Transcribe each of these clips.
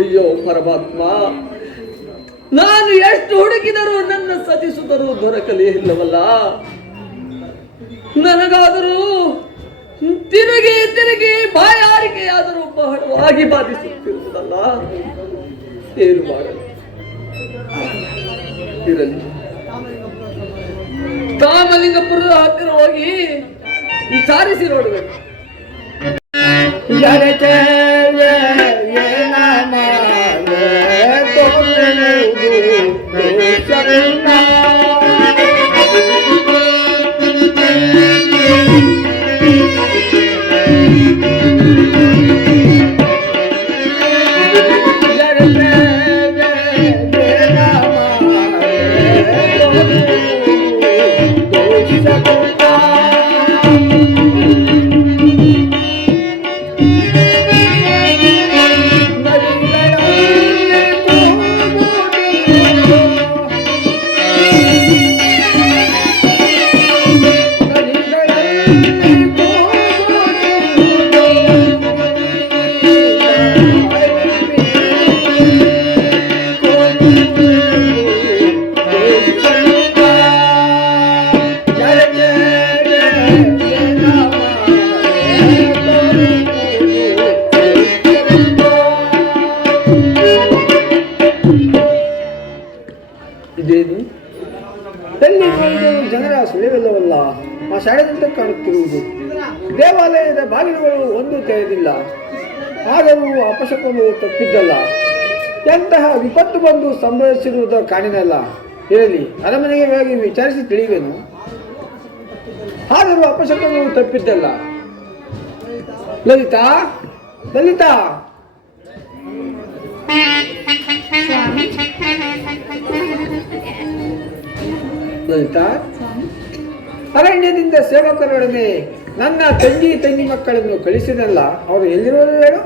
ಅಯ್ಯೋ ಪರಮಾತ್ಮ, ನಾನು ಎಷ್ಟು ಹುಡುಕಿದರೂ ನನ್ನ ಸತಿಸುದರೂ ದೊರಕಲೇ ಇಲ್ಲವಲ್ಲ. ನನಗಾದರೂ ತಿರುಗಿ ತಿರುಗಿ ಬಾಯಾರಿಕೆಯಾದರೂ ಬಹಳವಾಗಿ ಬಾಧಿಸುತ್ತಿರುವುದಲ್ಲ. ಏನು ಮಾಡಲು? ಇರಲಿ, ಕಾಮಲಿಂಗಪುರದ ಹತ್ತಿರ ಹೋಗಿ ವಿಚಾರಿಸಿ ನೋಡಬೇಕು. ಇದೇನು ಎಲ್ಲಿ ಜನರ ಸುಳಿವಿಲ್ಲವಲ್ಲ. ಆ ಶಾಲೆದಂತೆ ಕಾಣುತ್ತಿರುವುದು. ದೇವಾಲಯದ ಬಾಗಿಲುಗಳು ಒಂದು ತೆರೆದಿಲ್ಲ, ಆದರೂ ಅಪಶಕುನವು ತಪ್ಪಿದ್ದಲ್ಲ. ಎಂತಹ ವಿಪತ್ತು ಬಂದು ಸಂಭವಿಸಿರುವುದು ಕಾಣಿನಲ್ಲ. ಇರಲಿ, ಅರಮನೆಗೆ ಹೋಗಿ ವಿಚಾರಿಸಿ ತಿಳಿಯುವೆನು. ಆದರೂ ಅಪಶಕುನವು ತಪ್ಪಿದ್ದಲ್ಲ. ಲಲಿತಾ, ಲಲಿತಾ, ಲಲಿತಾ, ಅರಣ್ಯದಿಂದ ಸೇವಕರೊಡನೆ ನನ್ನ ತಂಗಿ ಮಕ್ಕಳನ್ನು ಕಳಿಸಿದಲ್ಲ, ಅವರು ಎಲ್ಲಿರುವರು ಹೇಳು?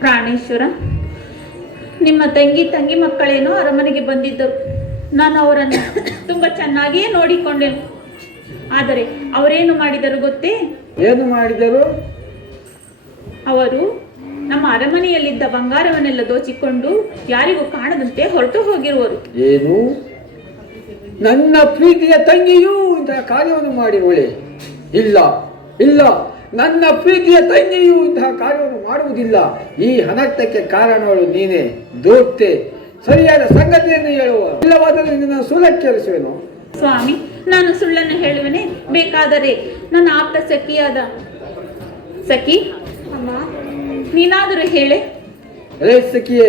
ಪ್ರಾಣೇಶ್ವರ, ನಿಮ್ಮ ತಂಗಿ ಮಕ್ಕಳೇನೋ ಅರಮನೆಗೆ ಬಂದಿದ್ದರು. ನಾನು ಅವರನ್ನು ತುಂಬ ಚೆನ್ನಾಗಿಯೇ ನೋಡಿಕೊಂಡೆನು. ಆದರೆ ಅವರೇನು ಮಾಡಿದರು ಗೊತ್ತೇ? ಏನು ಮಾಡಿದರು? ಅವರು ನಮ್ಮ ಅರಮನೆಯಲ್ಲಿದ್ದ ಬಂಗಾರವನ್ನೆಲ್ಲ ದೋಚಿಕೊಂಡು ಯಾರಿಗೂ ಕಾಣದಂತೆ ಹೊರಟು ಹೋಗಿರುವರು. ಏನು? ನನ್ನ ಪ್ರೀತಿಯ ತಂಗಿಯೂ ಇಂತಹ ಕಾರ್ಯವನ್ನು ಮಾಡಿರುವಳೆ? ಇಲ್ಲ ಇಲ್ಲ, ನನ್ನ ಪ್ರೀತಿಯ ತಂಗಿಯೂ ಇಂತಹ ಕಾರ್ಯವನ್ನು ಮಾಡುವುದಿಲ್ಲ. ಈ ಅನರ್ಥಕ್ಕೆ ಕಾರಣವಳು ನೀನೇ. ದೋರ್ತೆ, ಸರಿಯಾದ ಸಂಗತಿಯನ್ನು ಹೇಳುವ, ಇಲ್ಲವಾದರೆ ನಿನ್ನ ಸುಲಕ್ಕೇರಿಸುವೆನು. ಸ್ವಾಮಿ, ನಾನು ಸುಳ್ಳನ್ನು ಹೇಳುವೆನೆ? ಬೇಕಾದರೆ ನನ್ನ ಆಪ್ತ ಸಖಿಯಾದ ಸಖಿ, ನೀನಾದರೂ ಹೇಳೆ. ರೇ ಸಖಿಯೇ,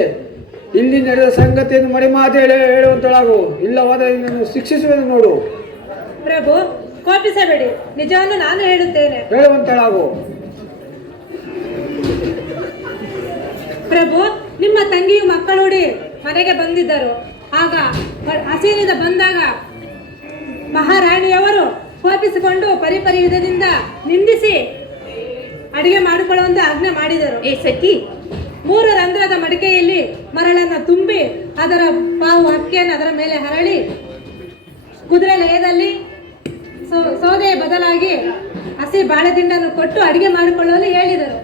ಇಲ್ಲಿ ನಡೆದ ಸಂಗತಿಯನ್ನು ಮಡಿ ಮಾತೇಳಿ ಹೇಳುವಂತಳಾಗು, ಇಲ್ಲವಾದ ನಿನ್ನನ್ನು ಶಿಕ್ಷಿಸುವೆನು ನೋಡು. ಪ್ರಭು, ಕೋಪಿಸಬೇಡಿ, ನಿಜವನ್ನು ನಾನು ಹೇಳುತ್ತೇನೆ. ಹೇಳುವಂತಳಾಗು. ಪ್ರಭು, ನಿಮ್ಮ ತಂಗಿಯು ಮಕ್ಕಳೊಡಿ ಮನೆಗೆ ಬಂದಿದ್ದರು. ಆಗ ಹಸಿರಿನಿಂದ ಬಂದಾಗ ಮಹಾರಾಣಿಯವರು ಕೋಪಿಸಿಕೊಂಡು ಪರಿಪರಿ ವಿಧದಿಂದ ನಿಂದಿಸಿ ಅಡಿಗೆ ಮಾಡಿಕೊಳ್ಳುವಂತೆ ಆಜ್ಞೆ ಮಾಡಿದರು. ಏ ಸಖಿ, 3 ರಂಧ್ರದ ಮಡಿಕೆಯಲ್ಲಿ ಮರಳನ್ನು ತುಂಬಿ ಅದರ ಪಾವು ಅಕ್ಕಿಯನ್ನು ಅದರ ಮೇಲೆ ಹರಳಿ ಕುದುರೆ ಲಯದಲ್ಲಿ ಸೌದೆಯ ಬದಲಾಗಿ ಹಸಿ ಬಾಳೆದಿಂಡನ್ನು ಕೊಟ್ಟು ಅಡಿಗೆ ಮಾಡಿಕೊಳ್ಳಲು ಹೇಳಿದರು.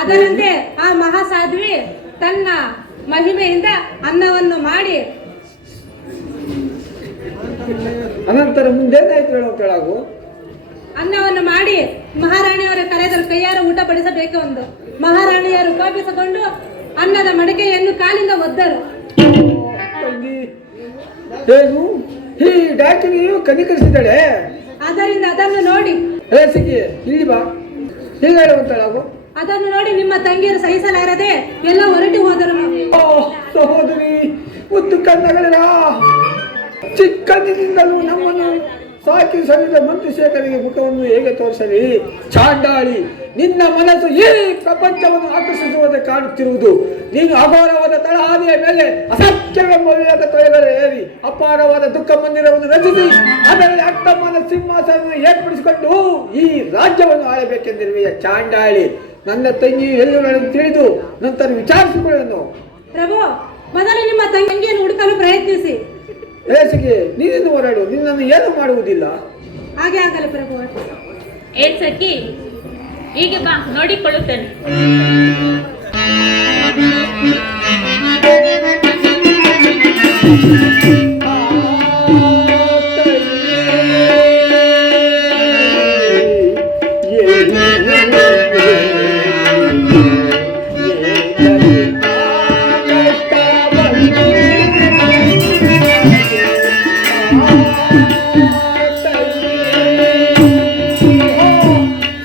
ಅದರಂತೆ ಆ ಮಹಾಸಾಧ್ವಿ ತನ್ನ ಮಹಿಮೆಯಿಂದ ಅನ್ನವನ್ನು ಮಾಡಿ ಅನಂತರ ಮುಂದೇನಾಯ್ತು ಹೇಳುವಂತಳಾಗು. ಅನ್ನವನ್ನು ಮಾಡಿ ಮಹಾರಾಣಿಯವರ ಕರೆದರು. ಕೈಯಾರ ಊಟ ಬಡಿಸಬೇಕು ಎಂದು ಮಹಾರಾಣಿಯರು ಕೋಪಿಸಿಕೊಂಡು ಅನ್ನದ ಮಡಿಕೆಯನ್ನು ಕಾಲಿಂದ ಒದ್ದರು. ತಂಗಿ, ಏನು ಈ ಡಾಕಿನಿಯು ಕನಿಕರಿಸಿದಳೆ? ಆದ್ದರಿಂದ ಅದನ್ನು ನೋಡಿ ರೇಸಿಗೆ ಇಲ್ಲಿ ಬಾ, ಹೀಗೆ ಹೇಳುವಂತಳಾಗು. ಅದನ್ನು ನೋಡಿ ನಿಮ್ಮ ತಂಗಿಯರು ಸಹಿಸಲಾರದೆ ಎಲ್ಲ ಹೊರಟು ಹೋದರು. ಓ ಸಹೋದರಿ, ಮುದ್ದು ಕನ್ನಗಳ ಚಿಕ್ಕಂದಿನಿಂದಲೂ ನಮ್ಮನ್ನು ಸಾಕಿ ಸವಿದ ಮಂತ್ರಿಶೇಖರಿಗೆ ಮುಖವನ್ನು ಹೇಗೆ ತೋರಿಸಲಿ? ಚಾಂಡಾಳಿ, ನಿನ್ನ ಮನಸ್ಸು ಈ ಪ್ರಪಂಚವನ್ನು ಆಕರ್ಷಿಸುವಂತೆ ಕಾಣುತ್ತಿರುವುದು. ನೀನು ಅಪಾರವಾದ ತಳಹಾದಿಯ ಮೇಲೆ ಅಸತ್ಯವೆಂಬ ತೊಳೆಗಳೇರಿ ಅಪಾರವಾದ ದುಃಖ ಮಂದಿರವನ್ನು ರಚಿಸಿ ಅದರಲ್ಲಿ ಅಕ್ಕಮ್ಮನ ಸಿಂಹಾಸನವನ್ನು ಏರ್ಪಡಿಸಿಕೊಂಡು ಈ ರಾಜ್ಯವನ್ನು ಆಳಬೇಕೆಂದಿರುವೆಯ ಚಾಂಡಾಳಿ. ನನ್ನ ತಂಗಿ ಎಲ್ಲರೂ ತಿಳಿದು ನಂತರ ವಿಚಾರಿಸಿಕೊಳ್ಳುವೆನು. ಪ್ರಭು, ಮೊದಲು ನಿಮ್ಮ ತಂಗಿಯನ್ನು ಹುಡುಕಲು ಪ್ರಯತ್ನಿಸಿ. ರೇಸಿಗೆ ನೀನು ಹೊರಡು, ನಿನ್ನನ್ನು ಏನು ಮಾಡುವುದಿಲ್ಲ. ಹಾಗೆ ಆಗಲ್ಲ ಪ್ರಭು. ಏ ಸಖಿ, ಹೀಗೆ ಬಾ, ನೋಡಿಕೊಳ್ಳುತ್ತೇನೆ.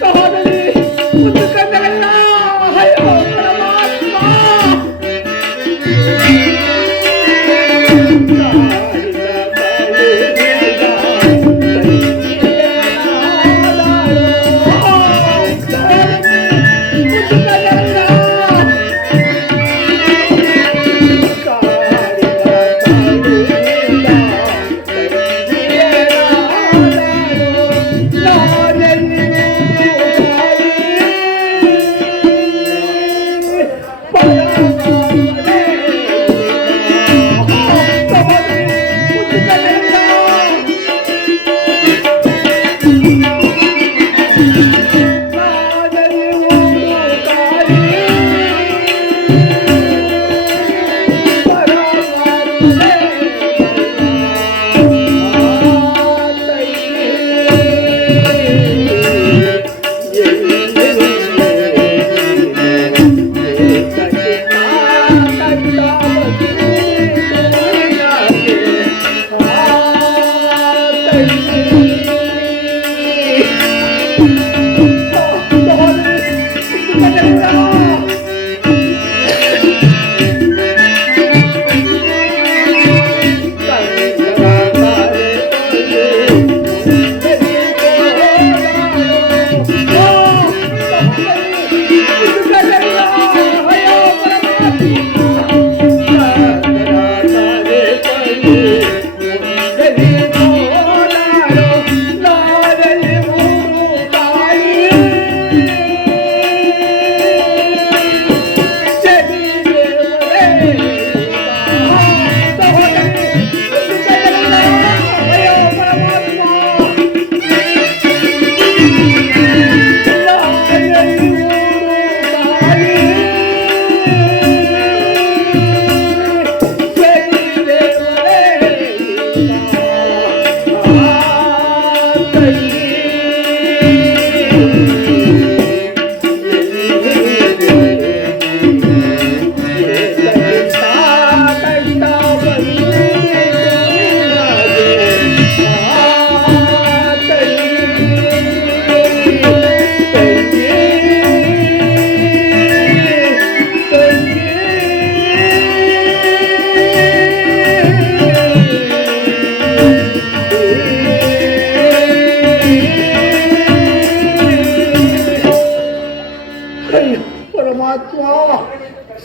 ಸಹೋದರಿ, ಮುದ್ದು ಕನ್ನಡಲ್ಲ, ಅಯ್ಯೋ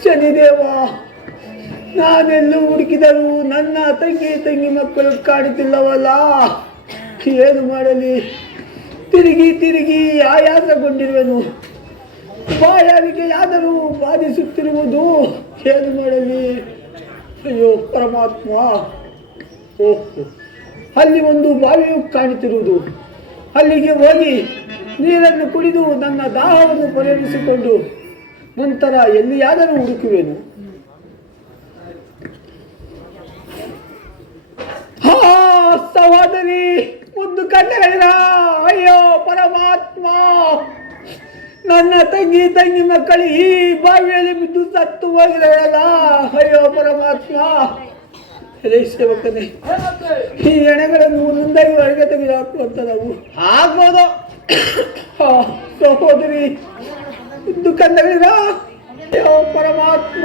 ಶನಿದೇವ, ನಾನೆಲ್ಲೂ ಹುಡುಕಿದರೂ ನನ್ನ ತಂಗಿ ಮಕ್ಕಳು ಕಾಣುತ್ತಿಲ್ಲವಲ್ಲ. ಏನು ಮಾಡಲಿ? ತಿರುಗಿ ತಿರುಗಿ ಆಯಾಸಗೊಂಡಿರುವೆನು. ಬಾಯಾರಿಕೆಯಾದರೂ ಬಾಧಿಸುತ್ತಿರುವುದು. ಏನು ಮಾಡಲಿ? ಅಯ್ಯೋ ಪರಮಾತ್ಮ. ಓಹೋ, ಅಲ್ಲಿ ಒಂದು ಬಾವಿಯು ಕಾಣುತ್ತಿರುವುದು. ಅಲ್ಲಿಗೆ ಹೋಗಿ ನೀರನ್ನು ಕುಡಿದು ನನ್ನ ದಾಹವನ್ನು ಪರಿಹರಿಸಿಕೊಂಡು ನಂತರ ಎಲ್ಲಿಯಾದರೂ ಹುಡುಕುವೆನು. ಹಾ ಸಹೋದರಿ, ಮುದ್ದು ಕಣ್ಣಗಳಿರ. ಅಯ್ಯೋ ಪರಮಾತ್ಮ, ನನ್ನ ತಂಗಿ ಮಕ್ಕಳು ಈ ಬಾವಿಯಲ್ಲಿ ಬಿದ್ದು ಸತ್ತು ಹೋಗಿರಲ್ಲ. ಅಯ್ಯೋ ಪರಮಾತ್ಮ. ಸೇವಕನೇ, ಈ ಎಣೆಗಳನ್ನು ಮುಂದಾಗಿ ಹೊರಗೆ ತೆಗೆದು ಹಾಕುವಂತ ನಾವು ಆಗ್ಬೋದು. ಸಹೋದರಿ, ಮುದ್ದು ಕಣ್ಣಗಳಿರ. ಅಯ್ಯೋ ಪರಮಾತ್ಮ.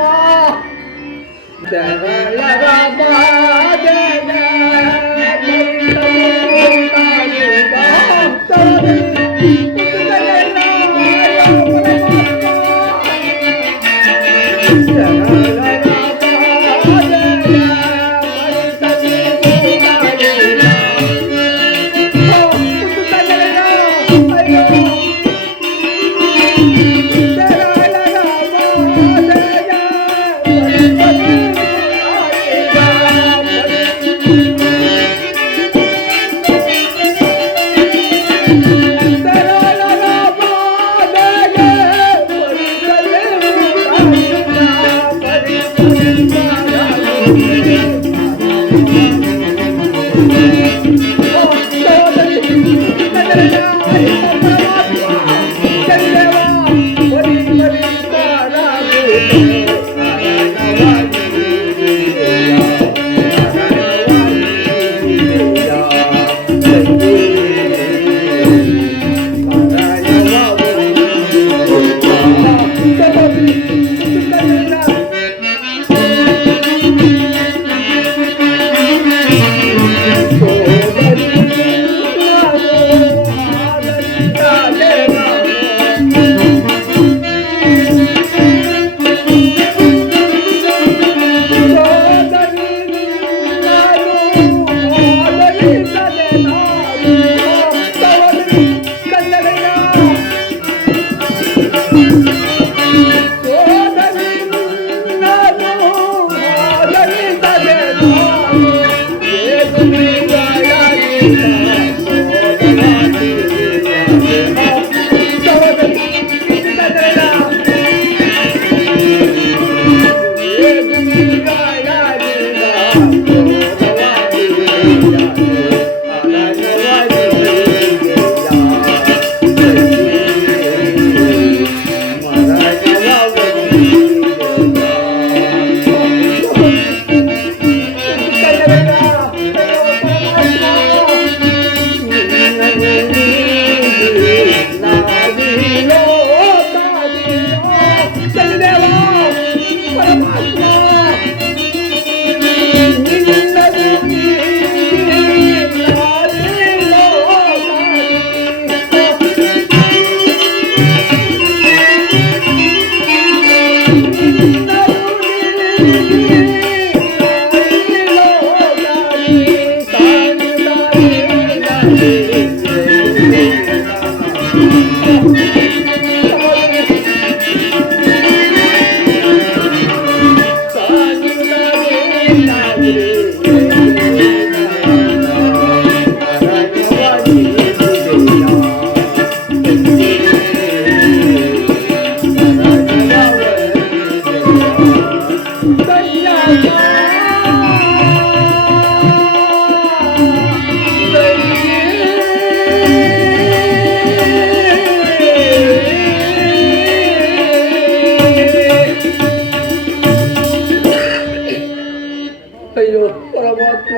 ಅಯ್ಯೋ ಪರಮಾತ್ಮ.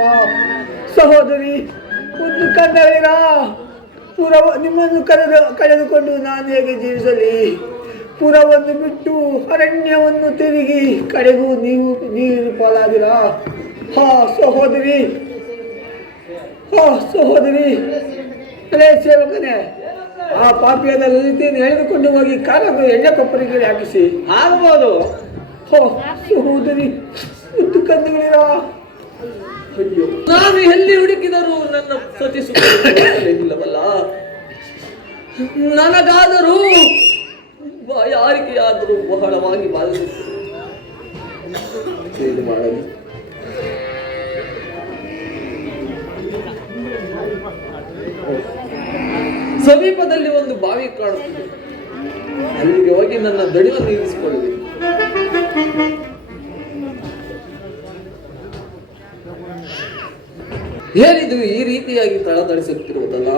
ಸಹೋದರಿ, ಒಂದು ಕನ್ನಡಿಗ ನಿಮ್ಮನ್ನು ಕಳೆದುಕೊಂಡು ನಾನು ಹೇಗೆ ಜೀವಿಸಲಿ? ಪುರವನ್ನು ಬಿಟ್ಟು ಅರಣ್ಯವನ್ನು ತಿರುಗಿ ಕಡೆಗೂ ನೀರು ಪಾಲಾದಿರಾ? ಹಾ ಸಹೋದರಿ, ಅಲೇ ಸೇವಕನೇ, ಆ ಪಾಪಿಯಾದ ಲಲಿತೆಯನ್ನು ಎಳೆದುಕೊಂಡು ಹೋಗಿ ಕಾಲಕ್ಕೆ ಎಣ್ಣೆ ಕೊಪ್ಪರಿಗೆ ಹಾಕಿಸಿ. ಆಗ್ಬೋದು. ಸಹೋದರಿ ಮುದ್ದು ಕಣ್ಣುಗಳಿರ. ಅಯ್ಯೋ, ನಾನು ಎಲ್ಲಿ ಹುಡುಕಿದರೂ ನನ್ನ ಸತಿ ಇಲ್ಲವಲ್ಲ. ನನಗಾದರೂ ಯಾರಿಗೆಯಾದರೂ ಬಹಳವಾಗಿ ಬಾಧಿಸುತ್ತದೆ. ಏನು ಮಾಡಲಿ? ಸಮೀಪದಲ್ಲಿ ಒಂದು ಬಾವಿ ಕಾಣುತ್ತದೆ. ಅಲ್ಲಿಗೆ ಹೋಗಿ ನನ್ನ ದಡಿವನ್ನು ಇರಿಸಿಕೊಳ್ಳಬೇಕು. ಏನಿದು ಈ ರೀತಿಯಾಗಿ ತಳತಳಿಸುತ್ತಿರುವುದಲ್ಲ?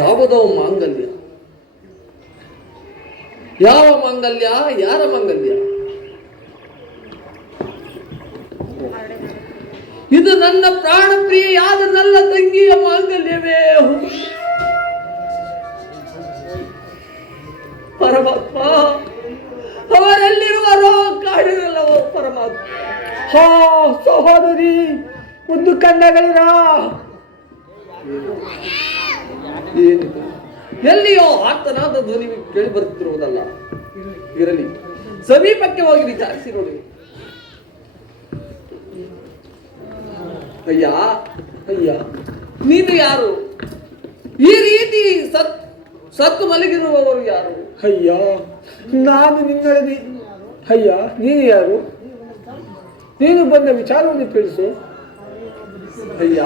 ಯಾವುದೋ ಮಾಂಗಲ್ಯ. ಯಾವ ಮಾಂಗಲ್ಯ? ಯಾರ ಮಾಂಗಲ್ಯ? ಇದು ನನ್ನ ಪ್ರಾಣ ಪ್ರಿಯೆಯಾದ ನನ್ನ ತಂಗಿಯ ಮಾಂಗಲ್ಯವೇ. ಪರಮಾತ್ಮ, ಅವರೆಲ್ಲಿರುವರೋ ಕಾಡಿರಲ್ಲವೋ ಪರಮಾತ್ಮ. ಸಹೋದರಿ ಮುದ್ದು ಕಣ್ಣಗಳಿರ. ಏನಿದು? ಎಲ್ಲಿಯೋ ಆರ್ತನಾದ ಧ್ವನಿ ಕೇಳಿ ಬರುತ್ತಿರುವುದಲ್ಲ. ಇರಲಿ, ಸಮೀಪಕ್ಕೆ ಹೋಗಿ ವಿಚಾರಿಸಿ ನೋಡಿ. ಅಯ್ಯ ಅಯ್ಯ, ನೀನು ಯಾರು? ಈ ರೀತಿ ಸತ್ತು ಮಲಗಿರುವವರು ಯಾರು? ಅಯ್ಯ, ನಾನು ನಿನ್ನೊಡನೆ. ಅಯ್ಯ, ನೀನು ಯಾರು? ನೀನು ಬಂದ ವಿಚಾರವನ್ನು ತಿಳಿಸು. ಅಯ್ಯ,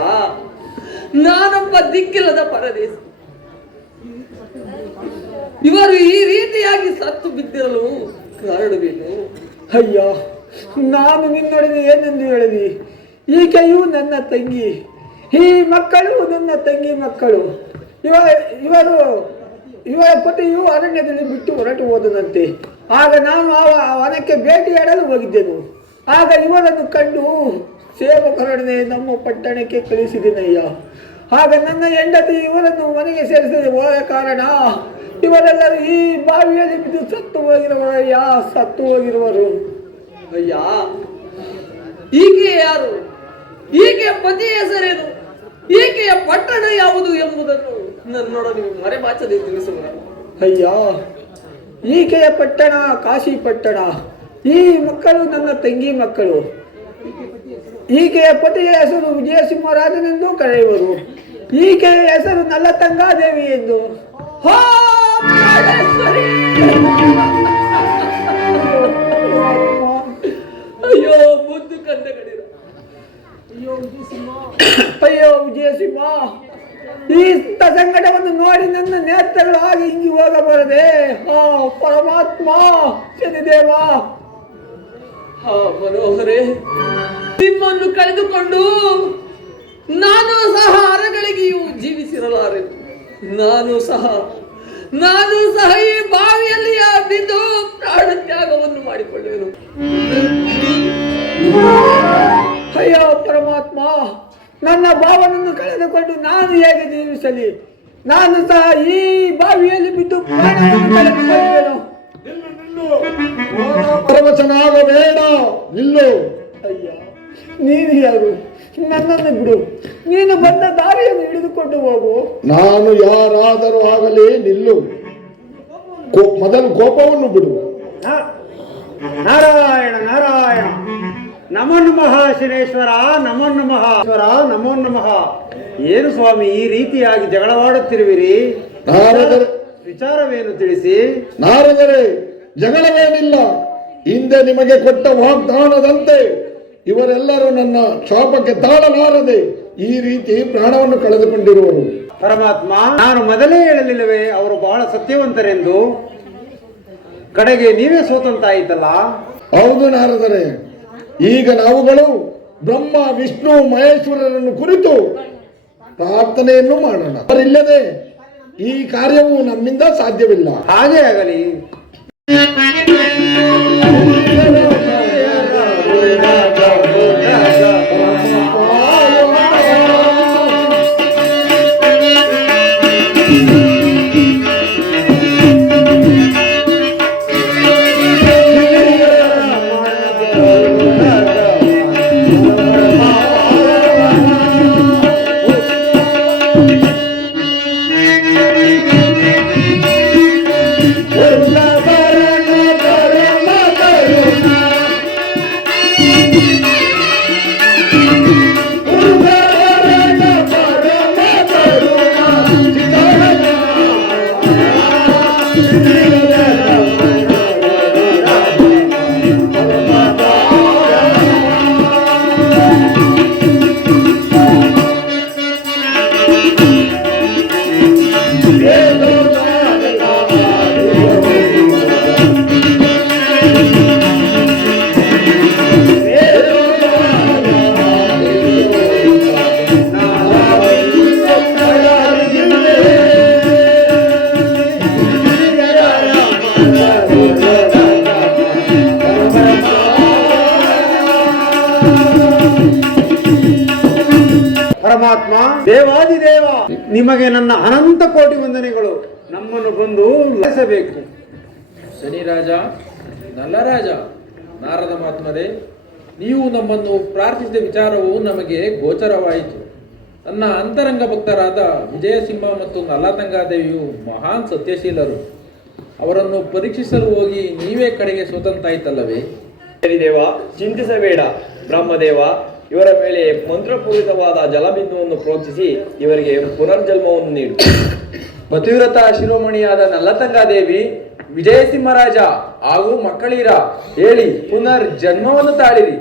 ನಾನೊಬ್ಬ ದಿಕ್ಕಿಲ್ಲದ ಪರದೇಶ. ಇವರು ಈ ರೀತಿಯಾಗಿ ಸತ್ತು ಬಿದ್ದಿರಲು ಕಾರಣವೇನು? ಅಯ್ಯ, ನಾನು ನಿನ್ನೊಡನೆ ಏನೆಂದು ಹೇಳಲಿ? ಈಕೆಯು ನನ್ನ ತಂಗಿ, ಈ ಮಕ್ಕಳು ನನ್ನ ತಂಗಿ ಮಕ್ಕಳು. ಇವರ ಪತಿಯು ಅರಣ್ಯದಲ್ಲಿ ಬಿಟ್ಟು ಹೊರಟು ಹೋದನಂತೆ. ಆಗ ನಾನು ಆ ವನಕ್ಕೆ ಭೇಟಿಯಾಡಲು ಹೋಗಿದ್ದೆನು. ಆಗ ಇವರನ್ನು ಕಂಡು ಸೇವಕರೊಡನೆ ನಮ್ಮ ಪಟ್ಟಣಕ್ಕೆ ಕಳಿಸಿದೆನಯ್ಯ. ಆಗ ನನ್ನ ಹೆಂಡತಿ ಇವರನ್ನು ಮನೆಗೆ ಸೇರಿಸದೆ ಹೋದ ಕಾರಣ ಇವರೆಲ್ಲರೂ ಈ ಬಾವಿಯಲ್ಲಿ ಬಿದ್ದು ಸತ್ತು ಹೋಗಿರುವರಯ್ಯ, ಸತ್ತು ಹೋಗಿರುವರು. ಅಯ್ಯ, ಈಕೆ ಯಾರು? ಈಕೆಯ ಪತಿಯ ಹೆಸರೇನು? ಈಕೆಯ ಪಟ್ಟಣ ಯಾವುದು ಎಂಬುದನ್ನು ನನ್ನೊಡನೆ ಮರೆಮಾಚದೆ ತಿಳಿಸುವ. ಅಯ್ಯ, ಈಕೆಯ ಪಟ್ಟಣ ಕಾಶಿ ಪಟ್ಟಣ. ಈ ಮಕ್ಕಳು ನನ್ನ ತಂಗಿ ಮಕ್ಕಳು. ಈಕೆಯ ಪತಿಯ ಹೆಸರು ವಿಜಯಸಿಂಹರಾಜನೆಂದು ಕರೆಯುವರು. ಈಕೆಯ ಹೆಸರು ನಲ್ಲತಂಗಾದೇವಿ ಎಂದು. ಅಯ್ಯೋ ಮುದ್ದು ಕಂದಗಳಿರ. ಅಯ್ಯೋ ವಿಜಯಸಿಂಹ, ಈ ಸಂಕಟವನ್ನು ನೋಡಿ ನನ್ನ ನೇತ್ರಗಳು ಆಗಿ ಹಿಂಗಿ ಹೋಗಬಾರದೆ. ಪರಮಾತ್ಮ, ಶನಿದೇವ. ಮನೋಹರೇ, ನಿಮ್ಮನ್ನು ಕಳೆದುಕೊಂಡು ನಾನು ಸಹ ಅರಗಳಿಗೆಯೂ ಜೀವಿಸಿರಲಾರೆ. ನಾನು ಸಹ ಈ ಬಾವಿಯಲ್ಲಿ ಬಿದ್ದು ಪ್ರಾಣ ತ್ಯಾಗವನ್ನು ಮಾಡಿಕೊಳ್ಳುವೆನು. ಅಯ್ಯೋ ಪರಮಾತ್ಮ, ನನ್ನ ಭಾವನನ್ನು ಕಳೆದುಕೊಂಡು ನಾನು ಹೇಗೆ ಜೀವಿಸಲಿ? ನಾನು ಸಹ ಈ ಬಾವಿಯಲ್ಲಿ ಬಿದ್ದು ಪ್ರಾಣವನ್ನು ಕಳೆದುಕೊಳ್ಳುವೆನು. ಪ್ರವಚನ ಆಗಬೇಡ, ನಿಲ್ಲು. ಅಯ್ಯ, ನೀನು ಯಾರು? ನನ್ನನ್ನು ಬಿಡು. ನೀನು ಬಂದ ದಾರಿಯನ್ನು ಹಿಡಿದುಕೊಂಡು ಹೋಗು. ನಾನು ಯಾರಾದರೂ ಆಗಲಿ, ನಿಲ್ಲು. ಮೊದಲು ಕೋಪವನ್ನು ಬಿಡು. ನಾರಾಯಣ ನಾರಾಯಣ. ನಮೋ ನಮಃ ಶಿರೇಶ್ವರ, ನಮೋ ನಮಃ ಈಶ್ವರ, ನಮೋ ನಮಃ. ಏನು ಸ್ವಾಮಿ ಈ ರೀತಿಯಾಗಿ ಜಗಳವಾಡುತ್ತಿರುವಿರಿ? ನಾರದರೆ, ವಿಚಾರವೇನು ತಿಳಿಸಿ. ನಾರದರೆ, ಜಗಳವೇನಿಲ್ಲ. ಹಿಂದೆ ನಿಮಗೆ ಕೊಟ್ಟ ವಾಗ್ದಾನದಂತೆ ಇವರೆಲ್ಲರೂ ನನ್ನ ಶಾಪಕ್ಕೆ ತಾಳಲಾರದೆ ಈ ರೀತಿ ಪ್ರಾಣವನ್ನು ಕಳೆದುಕೊಂಡಿರುವರು. ಪರಮಾತ್ಮ, ನಾನು ಮೊದಲೇ ಹೇಳಲಿಲ್ಲವೇ ಅವರು ಬಹಳ ಸತ್ಯವಂತರೆಂದು? ಕಡೆಗೆ ನೀವೇ ಸೋತಂತಾಯಿತಲ್ಲ. ಹೌದು ನಾರದರೆ, ಈಗ ನಾವುಗಳು ಬ್ರಹ್ಮ ವಿಷ್ಣು ಮಹೇಶ್ವರರನ್ನು ಕುರಿತು ಪ್ರಾರ್ಥನೆಯನ್ನು ಮಾಡೋಣ. ಅವರಿಲ್ಲದೆ ಈ ಕಾರ್ಯವು ನಮ್ಮಿಂದ ಸಾಧ್ಯವಿಲ್ಲ. ಹಾಗೆ ಆಗಲಿ. ಪರಮಾತ್ಮ, ದೇವಾದಿದೇವ, ನಿಮಗೆ ನನ್ನ ಅನಂತ ಕೋಟಿ ವಂದನೆಗಳು. ನಮ್ಮನ್ನು ಬಂದು ಉಳಿಸಬೇಕು. ಶನಿರಾಜ, ನಲ್ಲರಾಜ, ನಾರದ ಮಹಾತ್ಮರೇ, ನೀವು ನಮ್ಮನ್ನು ಪ್ರಾರ್ಥಿಸಿದ ವಿಚಾರವು ನಮಗೆ ಗೋಚರವಾಯಿತು. ನನ್ನ ಅಂತರಂಗ ಭಕ್ತರಾದ ವಿಜಯಸಿಂಹ ಮತ್ತು ನಲ್ಲತಂಗಾದೇವಿಯು ಮಹಾನ್ ಸತ್ಯಶೀಲರು. ಅವರನ್ನು ಪರೀಕ್ಷಿಸಲು ಹೋಗಿ ನೀವೇ ಕಡೆಗೆ ಸ್ವತಂತ್ರಾಯ್ತಲ್ಲವೇ? ದೇವ, ಚಿಂತಿಸಬೇಡ. ಬ್ರಹ್ಮದೇವ, ಇವರ ಮೇಲೆ ಮಂತ್ರಪೂರಿತವಾದ ಜಲಬಿಂದುವನ್ನು ಪ್ರೋಕ್ಷಿಸಿ ಇವರಿಗೆ ಪುನರ್ಜನ್ಮವನ್ನು ನೀಡು. ಪತಿವ್ರತ ಶಿರೋಮಣಿಯಾದ ನಲ್ಲತಂಗಾದೇವಿ, ವಿಜಯಸಿಂಹರಾಜ ಹಾಗೂ ಮಕ್ಕಳೀರ ಹೇಳಿ ಪುನರ್ ಜನ್ಮವನ್ನು ತಾಳಿರಿ.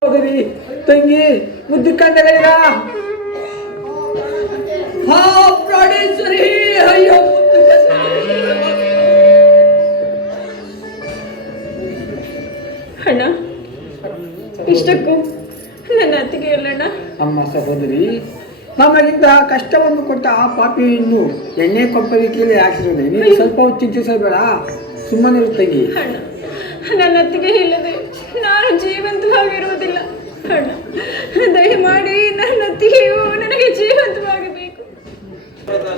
ಸಹೋದರಿ, ತಂಗಿ, ಮುದ್ದು ಕಂದಗಳಿಗ, ಹಾ ಪ್ರಾಣೇಶ್ವರಿ, ಅಯ್ಯೋ ಮುದ್ದು ಅಣ್ಣ, ಇಷ್ಟಕ್ಕೂ ನನ್ನ ಅತ್ತಿಗೆ ಅಲ್ಲಣ್ಣ. ಅಮ್ಮ ಸಹೋದರಿ, ನಮಗಿಂತ ಕಷ್ಟವನ್ನು ಕೊಟ್ಟ ಆ ಪಾಪಿಯನ್ನು ಎಣ್ಣೆ ಕೊಂಪರಿಕೆಯಲ್ಲಿ ಹಾಕಿರೋದು ನೀನು ಸ್ವಲ್ಪ ಚಿಂತಿಸಬೇಡ, ಸುಮ್ಮನಿರು ತಂಗಿ. ಅಣ್ಣ, ನನ್ನ ಅತ್ತಿಗೆ ಇಲ್ಲದೆ ನಾನು ಜೀವಂತವಾಗಿರುವುದಿಲ್ಲ. ಅಣ್ಣ, ದಯಮಾಡಿ ನನ್ನ ಅತ್ತಿಗೆಯು ನನಗೆ ಜೀವಂತವಾಗಬೇಕು.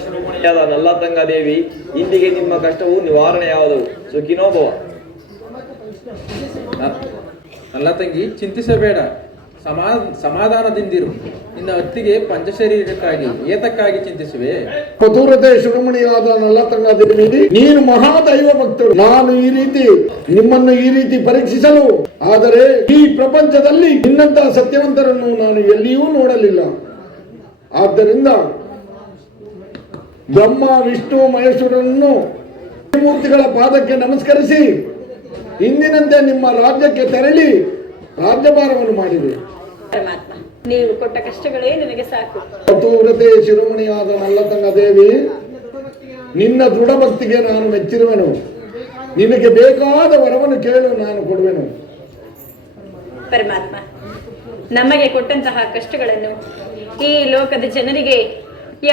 ಶಿರೋಮಣಿಯಾದ ನಲ್ಲತಂಗಾದೇವಿ, ಇಂದಿಗೆ ನಿಮ್ಮ ಕಷ್ಟವು ನಿವಾರಣೆಯಾದವು. ಸುಖಿನೋಭವ. ನಲ್ಲ ತಂಗಿ, ಚಿಂತಿಸಬೇಡ, ಸಮಾಧಾನದಿಂದಿರು. ನಿನ್ನ ಅತ್ತಿಗೆ ಪಂಚಶರೀರಕ್ಕಾಗಿ ಏತಕ್ಕಾಗಿ ಚಿಂತಿಸುವೆ? ಪತುರತೆ ಶಿರೋಮಣಿಯಾದ ನಲ್ಲತಂಗಾದೇವಿ, ನೀನು ಮಹಾದೈವ ಭಕ್ತರು. ನಾನು ನಿಮ್ಮನ್ನು ಈ ರೀತಿ ಪರೀಕ್ಷಿಸಲು, ಆದರೆ ಈ ಪ್ರಪಂಚದಲ್ಲಿ ನಿನ್ನಂತಹ ಸತ್ಯವಂತರನ್ನು ನಾನು ಎಲ್ಲಿಯೂ ನೋಡಲಿಲ್ಲ. ಆದ್ದರಿಂದ ಬ್ರಹ್ಮ, ವಿಷ್ಣು, ಮಹೇಶ್ವರನನ್ನು ಮೂರ್ತಿಗಳ ಪಾದಕ್ಕೆ ನಮಸ್ಕರಿಸಿ ಇಂದಿನಂತೆ ನಿಮ್ಮ ರಾಜ್ಯಕ್ಕೆ ತೆರಳಿ ರಾಜ್ಯಭಾರವನ್ನು ಮಾಡಿದೆ. ಪರಮಾತ್ಮ, ನೀವು ಕೊಟ್ಟ ಕಷ್ಟಗಳೇ ನನಗೆ ಸಾಕು. ಪತುವ್ರತೆ ಶಿರೋಮಣಿಯಾದ ನಲ್ಲತಂಗಾದೇವಿ, ನಿನ್ನ ದೃಢ ಭಕ್ತಿಗೆ ನಾನು ಮೆಚ್ಚಿರುವೆನು. ನಿನಗೆ ಬೇಕಾದ ವರವನ್ನು ಕೇಳು, ನಾನು ಕೊಡುವೆನು. ಪರಮಾತ್ಮ, ನಮಗೆ ಕೊಟ್ಟಂತಹ ಕಷ್ಟಗಳನ್ನು ಈ ಲೋಕದ ಜನರಿಗೆ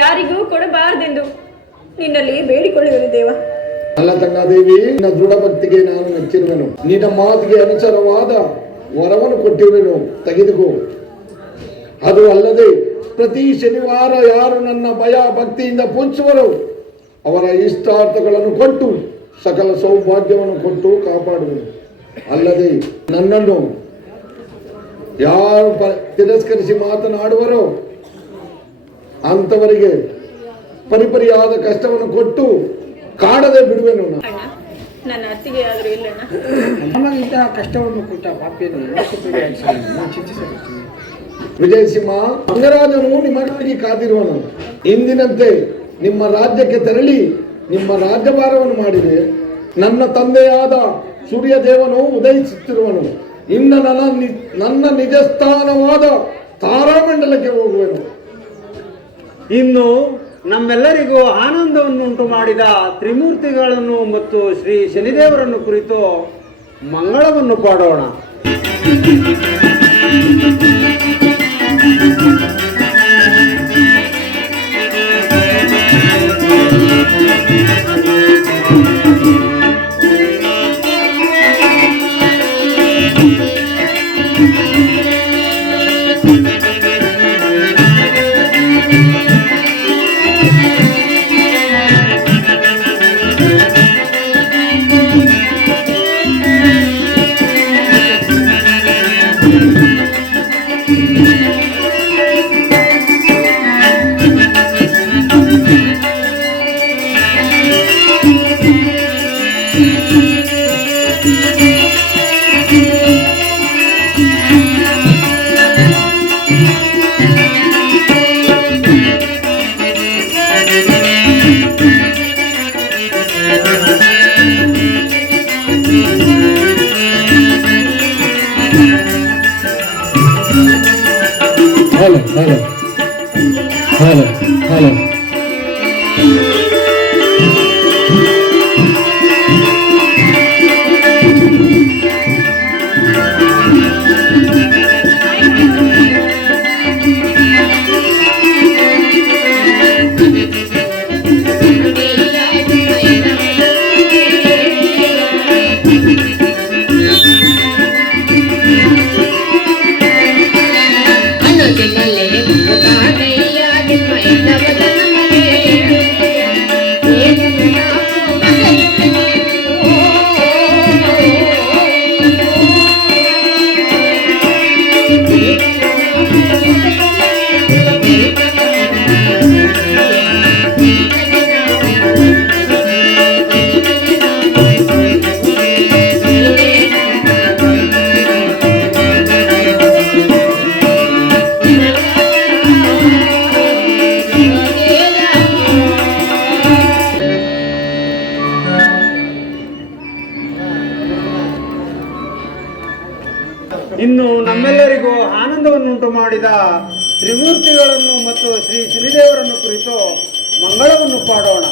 ಯಾರಿಗೂ ಕೊಡಬಾರದೆಂದು ನಿನ್ನಲ್ಲಿ ಬೇಡಿಕೊಳ್ಳುವೆನು ದೇವ. ನಲ್ಲತಂಗಾದೇವಿ, ನಿನ್ನ ದೃಢ ಭಕ್ತಿಗೆ ನಾನು ಮೆಚ್ಚಿರುವೆನು. ನಿನ್ನ ಮಾತಿಗೆ ಅನುಸಾರವಾದ ವರವನ್ನು ಕೊಟ್ಟಿರುವೆನು, ತೆಗೆದುಕೋ. ಅದು ಅಲ್ಲದೆ ಪ್ರತಿ ಶನಿವಾರ ಯಾರು ನನ್ನ ಭಯ ಭಕ್ತಿಯಿಂದ ಪೂಜಿಸುವರೋ ಅವರ ಇಷ್ಟಾರ್ಥಗಳನ್ನು ಕೊಟ್ಟು ಸಕಲ ಸೌಭಾಗ್ಯವನ್ನು ಕೊಟ್ಟು ಕಾಪಾಡುವೆನು. ಅಲ್ಲದೆ ನನ್ನನ್ನು ಯಾರು ತಿರಸ್ಕರಿಸಿ ಮಾತನಾಡುವರೋ ಅಂತವರಿಗೆ ಪರಿಪರಿಯಾದ ಕಷ್ಟವನ್ನು ಕೊಟ್ಟು ಕಾಡದೆ ಬಿಡುವೆನು. ಅಣ್ಣ, ನನ್ನ ಅತ್ತಿಗೆ ಆದರೂ ಇಲ್ಲಣ್ಣ. ನಮಗಿಂತ ಕಷ್ಟವನ್ನು ಕೊಟ್ಟ ಪಾಪಿಯನ್ನು ಚಿಂತಿಸಬೇಕು. ವಿಜಯಸಿಂಹ, ಅಂಗರಾಜನು ನಿಮಗಾಗಿ ಕಾದಿರುವನು. ಇಂದಿನಂತೆ ನಿಮ್ಮ ರಾಜ್ಯಕ್ಕೆ ತೆರಳಿ ನಿಮ್ಮ ರಾಜ್ಯಭಾರವನ್ನು ಮಾಡಿದೆ. ನನ್ನ ತಂದೆಯಾದ ಸೂರ್ಯದೇವನು ಉದಯಿಸುತ್ತಿರುವನು. ಇನ್ನು ನನ್ನ ನಿಜ ಸ್ಥಾನವಾದ ತಾರಾಮಂಡಲಕ್ಕೆ ಹೋಗುವೆನು. ಇನ್ನು ನಮ್ಮೆಲ್ಲರಿಗೂ ಆನಂದವನ್ನು ಉಂಟು ಮಾಡಿದ ತ್ರಿಮೂರ್ತಿಗಳನ್ನು ಮತ್ತು ಶ್ರೀ ಶನಿದೇವರನ್ನು ಕುರಿತು ಮಂಗಳವನ್ನು ಪಾಡೋಣ. ಇನ್ನು ನಮ್ಮೆಲ್ಲರಿಗೂ ಆನಂದವನ್ನುಂಟು ಮಾಡಿದ ತ್ರಿಮೂರ್ತಿಗಳನ್ನು ಮತ್ತು ಶ್ರೀ ಶನಿದೇವರನ್ನು ಕುರಿತು ಮಂಗಳವನ್ನು ಪಾಡೋಣ.